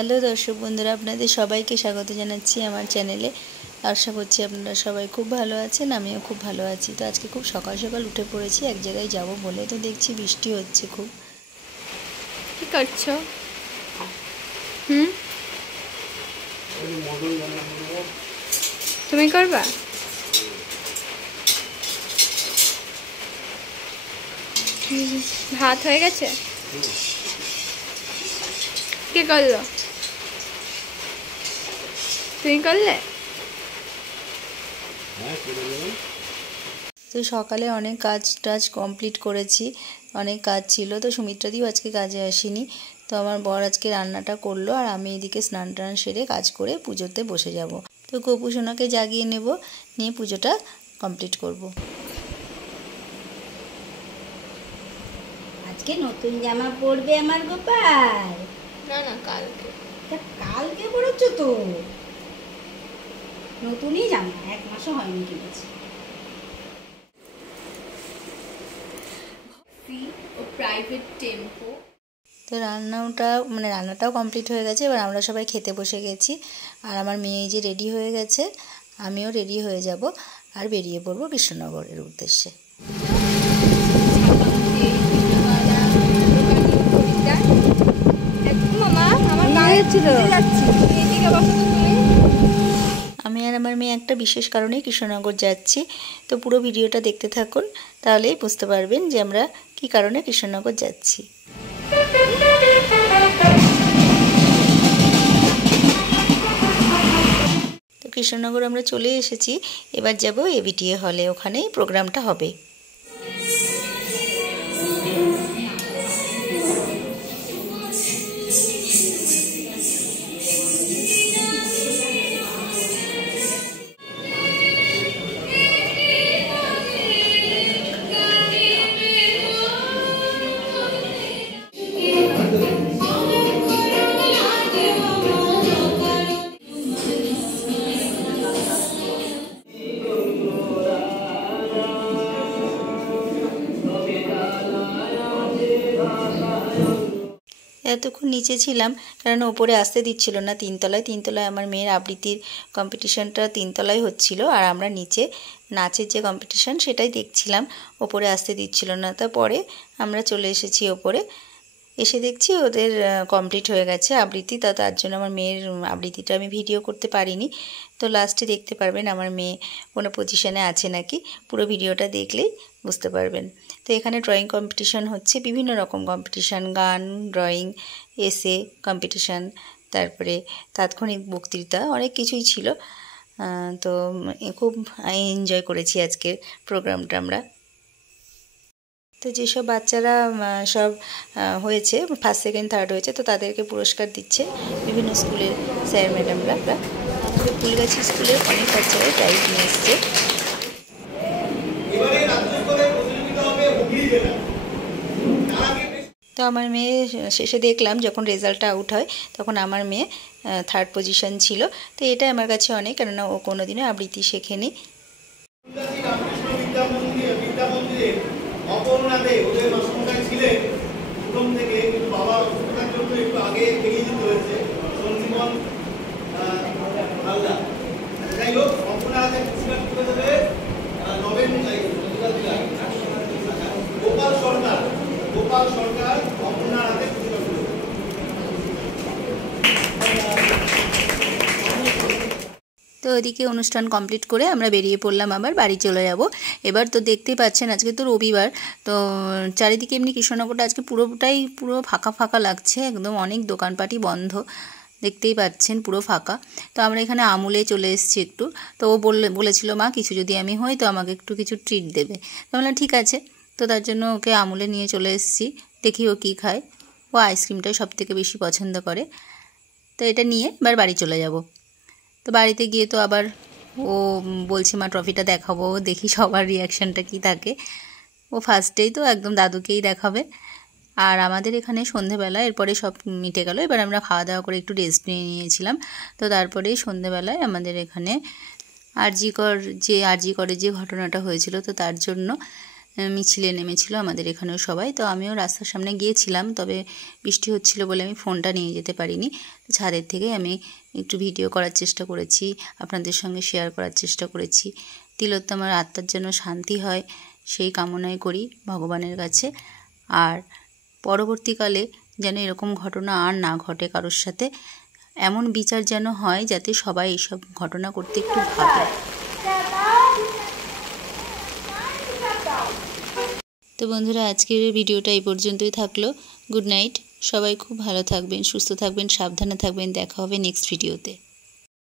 Hello দর্শক বন্ধুরা, আপনাদের সবাইকে স্বাগত জানাচ্ছি আমার চ্যানেলে। আশা করছি আপনারা সবাই খুব ভালো আছেন, আমিও খুব ভালো আছি। তো আজকে খুব সকাল সকাল উঠে পড়েছি এক জায়গায় যাব বলে। তো দেখছি বৃষ্টি হচ্ছে খুব। কি করছো? তুমি করবা? ভাত হয়ে গেছে? কে করলো? তুমি করলে? তো সকালে অনেক কাজ কমপ্লিট করেছি, অনেক কাজ ছিল। তো সুমিত্রাদিও আজকে কাজে আসেনি। তো আমার বর আজকে রান্নাটা করলো, আর আমি এদিকে স্নান টান সেরে কাজ করে পুজোতে বসে যাব। তো গোপু সোনাকে জাগিয়ে নেব, নিয়ে পুজোটা কমপ্লিট করব। আজকে নতুন জামা পরবে আমার গোপাল? না না, কালকে। কালকে পরেছ তো? নতুনই জামা, 1 মাসও হয়নি কিনেছি। Private tempo. তো রান্নাটাও কমপ্লিট হয়ে গেছে। এবার আমরা সবাই খেতে বসে গেছি, আর আমার মেয়ে যে রেডি হয়ে গেছে, আমিও রেডি হয়ে যাব আর বেরিয়ে পড়বো কৃষ্ণনগরের উদ্দেশ্যে। আমি আর আমার মেয়ে একটা বিশেষ কারণে কৃষ্ণনগর যাচ্ছি। তো পুরো ভিডিওটা দেখতে থাকুন, তাহলেই বুঝতে পারবেন যে আমরা কী কারণে কৃষ্ণনগর যাচ্ছি। তো কৃষ্ণনগর আমরা চলে এসেছি, এবার যাব এবিটিএ হলে, ওখানেই প্রোগ্রামটা হবে। এতক্ষণ নিচে ছিলাম, কারণ ওপরে আসতে দিচ্ছিল না। তিনতলায় আমার মেয়ের আবৃত্তির কম্পিটিশানটা তিনতলায় হচ্ছিল, আর আমরা নিচে নাচের যে কম্পিটিশান সেটাই দেখছিলাম। ওপরে আসতে দিচ্ছিল না। তারপরে আমরা চলে এসেছি ওপরে। এসে দেখছি ওদের কমপ্লিট হয়ে গেছে আবৃত্তি। তার জন্য আমার মেয়ের আবৃত্তিটা আমি ভিডিও করতে পারিনি। তো লাস্টে দেখতে পারবেন আমার মেয়ে কোনো পজিশানে আছে নাকি, পুরো ভিডিওটা দেখলেই বুঝতে পারবেন। তো এখানে ড্রয়িং কম্পিটিশান হচ্ছে, বিভিন্ন রকম কম্পিটিশান, গান, ড্রয়িং, এসে কম্পিটিশান, তারপরে তাৎক্ষণিক বক্তৃতা, অনেক কিছুই ছিল। তো খুব এনজয় করেছি আজকের প্রোগ্রামটা আমরা। তো যেসব বাচ্চারা সব হয়েছে, ফার্স্ট সেকেন্ড থার্ড হয়েছে, তো তাদেরকে পুরস্কার দিচ্ছে বিভিন্ন স্কুলের স্যার ম্যাডামরা। আমাদের ফুলগাছি স্কুলের অনেক বাচ্চারাই প্রাইজ নিয়ে এসছে। তো আমার মেয়ে শেষে দেখলাম যখন রেজাল্টটা আউট হয়, তখন আমার মেয়ে থার্ড পজিশন ছিল। তো এটা আমার কাছে অনেক, কেননা ও কোনোদিনও আবৃত্তি শেখেনি। অপর্ণাতে ওদের মাস্টারমশাই ছিলেন প্রথম থেকে, কিন্তু বাবা অসুস্থতার জন্য একটু আগে এগিয়ে যেতে হয়েছে। সঞ্জীবন হালদার, যাই হোক, অপর্ণাতে পুরস্কার তুলে দেবে নবেন গোপাল সরকার অপর্ণার হাতে পুরস্কার তুলে দেবে। তো ওদিকে অনুষ্ঠান কমপ্লিট করে আমরা বেরিয়ে পড়লাম, আবার বাড়ি চলে যাব। এবার তো দেখতেই পাচ্ছেন আজকে তো রবিবার, তো চারিদিকে এমনি কৃষ্ণনগরটা আজকে পুরো ফাঁকা ফাঁকা লাগছে, একদম অনেক দোকানপাটই বন্ধ, দেখতেই পাচ্ছেন পুরো ফাঁকা। তো আমরা এখানে আমুলে চলে এসেছি একটু। তো ও বলেছিল মা কিছু যদি আমি হই তো আমাকে একটু কিছু ট্রিট দেবে। তো বললাম ঠিক আছে। তো তার জন্য ওকে আমুলে নিয়ে চলে এসেছি, দেখি ও কী খায়। ও আইসক্রিমটাই সবথেকে বেশি পছন্দ করে। তো এটা নিয়ে এবার বাড়ি চলে যাব। তো বাড়িতে গিয়ে তো আবার ও বলছে মা ট্রফিটা দেখাবো, দেখি সবার রিয়াকশানটা কী থাকে। ও ফার্স্টেই তো একদম দাদুকেই দেখাবে। আর আমাদের এখানে সন্ধেবেলা এরপরে সব মিটে গেল। এবার আমরা খাওয়া দাওয়া করে একটু রেস্ট নিয়ে নিয়েছিলাম। তো তারপরেই সন্ধেবেলায় আমাদের এখানে আরজি করে যে ঘটনাটা হয়েছিল, তো তার জন্য মিছিলে নেমেছিল আমাদের এখানেও সবাই। তো আমিও রাস্তার সামনে গিয়েছিলাম, তবে বৃষ্টি হচ্ছিল বলে আমি ফোনটা নিয়ে যেতে পারিনি। তো ছাদের থেকে আমি একটু ভিডিও করার চেষ্টা করেছি, আপনাদের সঙ্গে শেয়ার করার চেষ্টা করেছি। তিলোত্তমার আত্মার যেন শান্তি হয় সেই কামনাই করি ভগবানের কাছে। আর পরবর্তীকালে যেন এরকম ঘটনা আর না ঘটে কারোর সাথে, এমন বিচার যেন হয় যাতে সবাই এইসব ঘটনা করতে একটু ভাবে। তো বন্ধুরা, আজকের ভিডিওটা এই পর্যন্তই থাকলো। Good night. সবাই খুব ভালো থাকবেন, সুস্থ থাকবেন, সাবধানে থাকবেন। দেখা হবে নেক্সট ভিডিওতে।